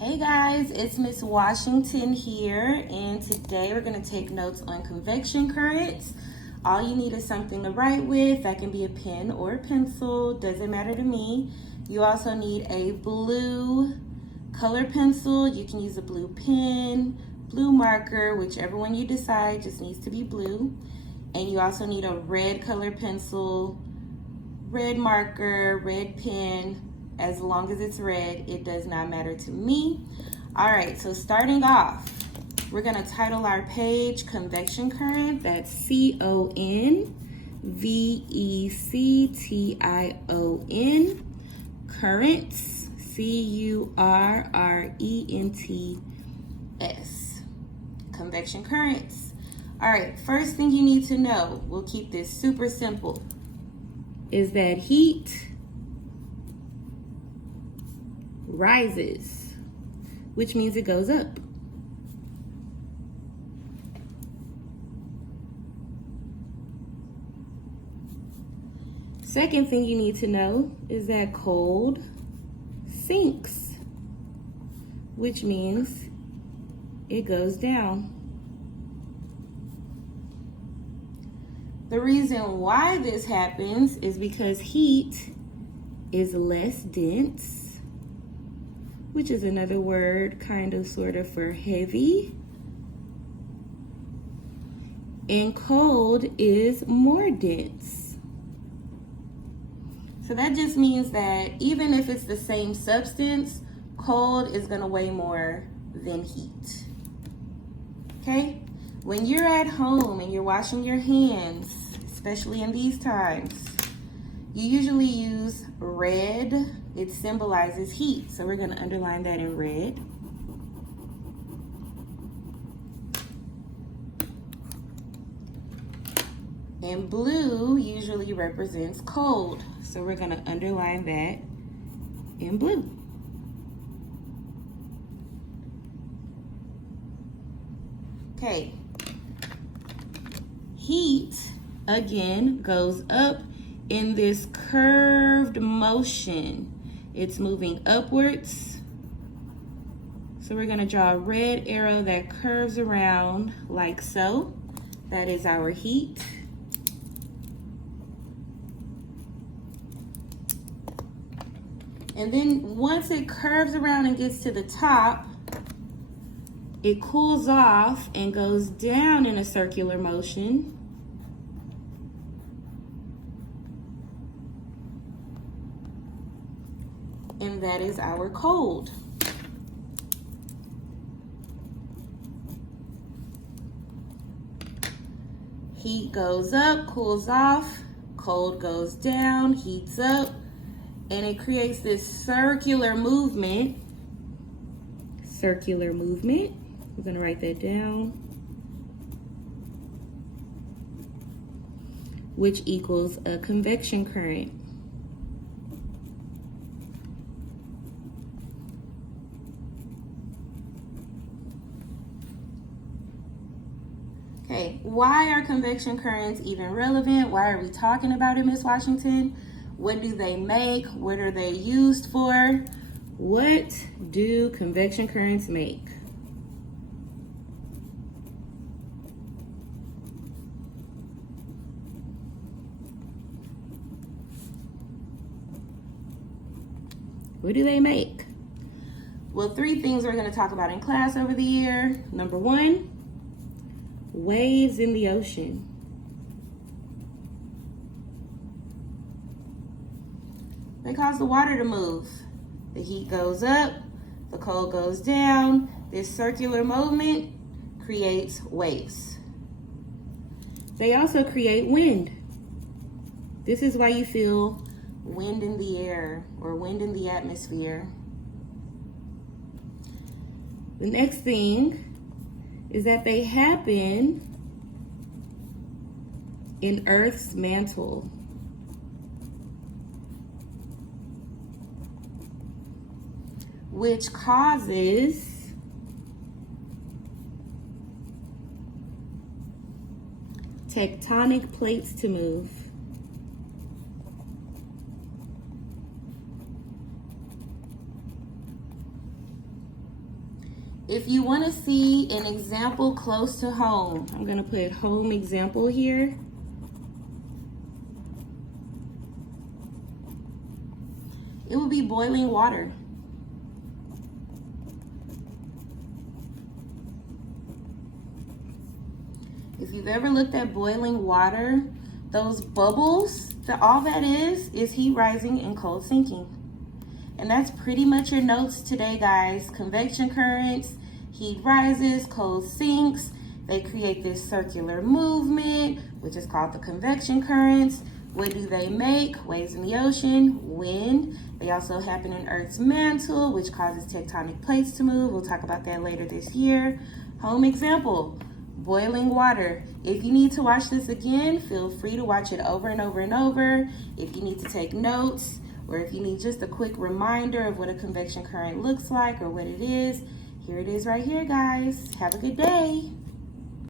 Hey guys, it's Miss Washington here, and today we're going to take notes on convection currents. All you need is something to write with. That can be a pen or a pencil, doesn't matter to me. You also need a blue color pencil. You can use a blue pen, blue marker, whichever one you decide, just needs to be blue. And you also need a red color pencil, red marker, red pen. As long as it's red, it does not matter to me. All right, so starting off, we're gonna title our page Convection Current. That's CONVECTION. Currents, CURRENTS. Convection currents. All right, first thing you need to know, we'll keep this super simple, is that heat rises, which means it goes up. Second thing you need to know is that cold sinks, which means it goes down. The reason why this happens is because heat is less dense, which is another word kind of sort of for heavy. And cold is more dense. So that just means that even if it's the same substance, cold is gonna weigh more than heat. Okay? When you're at home and you're washing your hands, especially in these times, you usually use red. It symbolizes heat, so we're gonna underline that in red. And blue usually represents cold, so we're gonna underline that in blue. Okay. Heat, again, goes up in this curved motion. It's moving upwards. So we're gonna draw a red arrow that curves around like so. That is our heat. And then once it curves around and gets to the top, it cools off and goes down in a circular motion. And that is our cold. Heat goes up, cools off, cold goes down, heats up, and it creates this circular movement. Circular movement. We're gonna write that down. Which equals a convection current. Okay, why are convection currents even relevant? Why are we talking about it, Miss Washington? What do they make? What are they used for? What do convection currents make? What do they make? Well, three things we're going to talk about in class over the year. Number one, waves in the ocean. They cause the water to move. The heat goes up, the cold goes down. This circular movement creates waves. They also create wind. This is why you feel wind in the air or wind in the atmosphere. The next thing is that they happen in Earth's mantle. Which causes tectonic plates to move. If you want to see an example close to home, I'm going to put home example here. It will be boiling water. If you've ever looked at boiling water, those bubbles, all that is heat rising and cold sinking. And that's pretty much your notes today, guys. Convection currents, heat rises, cold sinks. They create this circular movement, which is called the convection currents. What do they make? Waves in the ocean, wind. They also happen in Earth's mantle, which causes tectonic plates to move. We'll talk about that later this year. Home example, boiling water. If you need to watch this again, feel free to watch it over and over and over. If you need to take notes, or if you need just a quick reminder of what a convection current looks like or what it is, here it is right here, guys. Have a good day.